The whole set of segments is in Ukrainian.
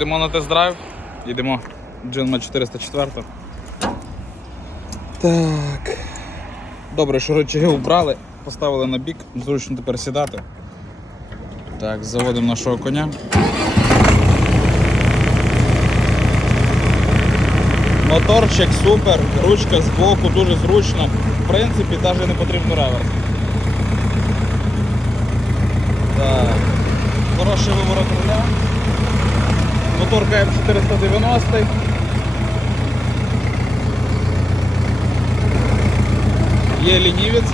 Йдемо на тест-драйв, йдемо Джинма 404. Так. Добре, що речаги убрали, поставили на бік, зручно тепер сідати. Так, заводимо нашого коня. Моторчик супер, ручка збоку дуже зручно. В принципі, навіть не потрібно реверс. Так. Хороший виворот руля. Мотор КМ490. Є лінівець.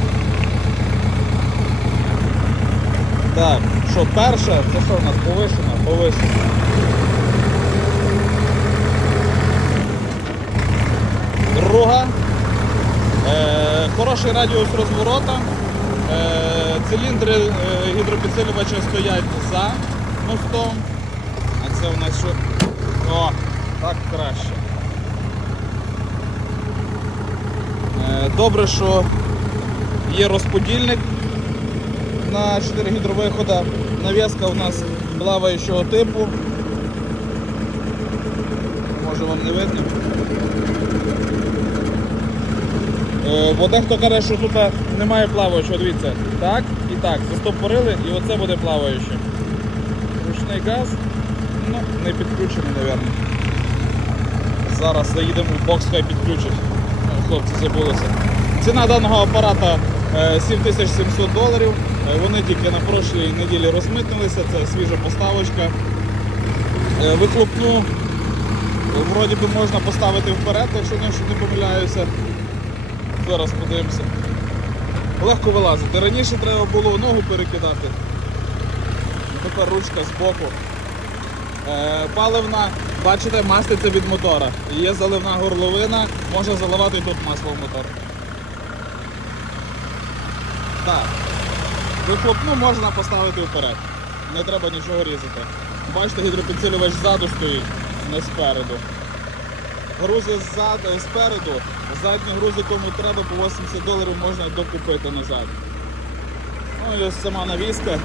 Так, що перше, це що в нас повишена? Повишена. Друга. Е, хороший радіус розворота. Е, циліндри е, гідропідсилювача стоять за мостом. Це у нас що? О, так краще. Е, Добре, що є розподільник на 4 гідровихода. Нав'язка у нас плаваючого типу. Може вам не видно. Е, Бо дехто каже, що тут немає плаваючого, дивіться, так і так, застопорили і оце буде плаваюче. Ручний газ, ну, не підключений, мабуть. Зараз заїдемо в бокс, хай підключить. Е, Хлопці забулися. Ціна даного апарата е, 7700 доларів. Е, Вони тільки на прошлій неділі розмитнилися, це свіжа поставочка. Е, Вихлопну е, вроді би можна поставити вперед, якщо не помиляюся. Зараз подивимося. Легко вилазити. Раніше треба було ногу перекидати. Тепер ручка з боку. Е, паливна, бачите, маститься від мотора. Є заливна горловина, можна заливати тут масло в мотор. Так. Вихлопну можна поставити вперед. Не треба нічого різати. Бачите, гідропідсилювач ззаду стоїть, не спереду. Грузи ззаду, спереду, задні грузи кому треба по 80 доларів можна докупити назад. Ну і ось сама навіска.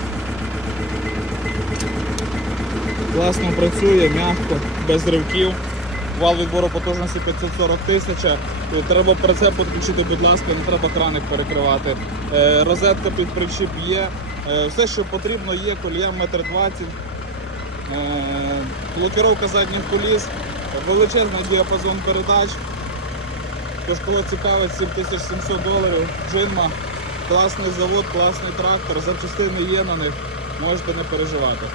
Класно працює, м'яко, без ривків. Вал відбору потужності 540 тисяч. Тут Треба прицеп підключити, будь ласка, не треба краник перекривати. Е, розетка під причіп є. Е, все, що потрібно, є, колія 1,20 м. Е, блокировка задніх коліс, величезний діапазон передач. Тож, цікавить 7700 доларів, джинма, класний завод, класний трактор, запчастини є на них, можете не переживати.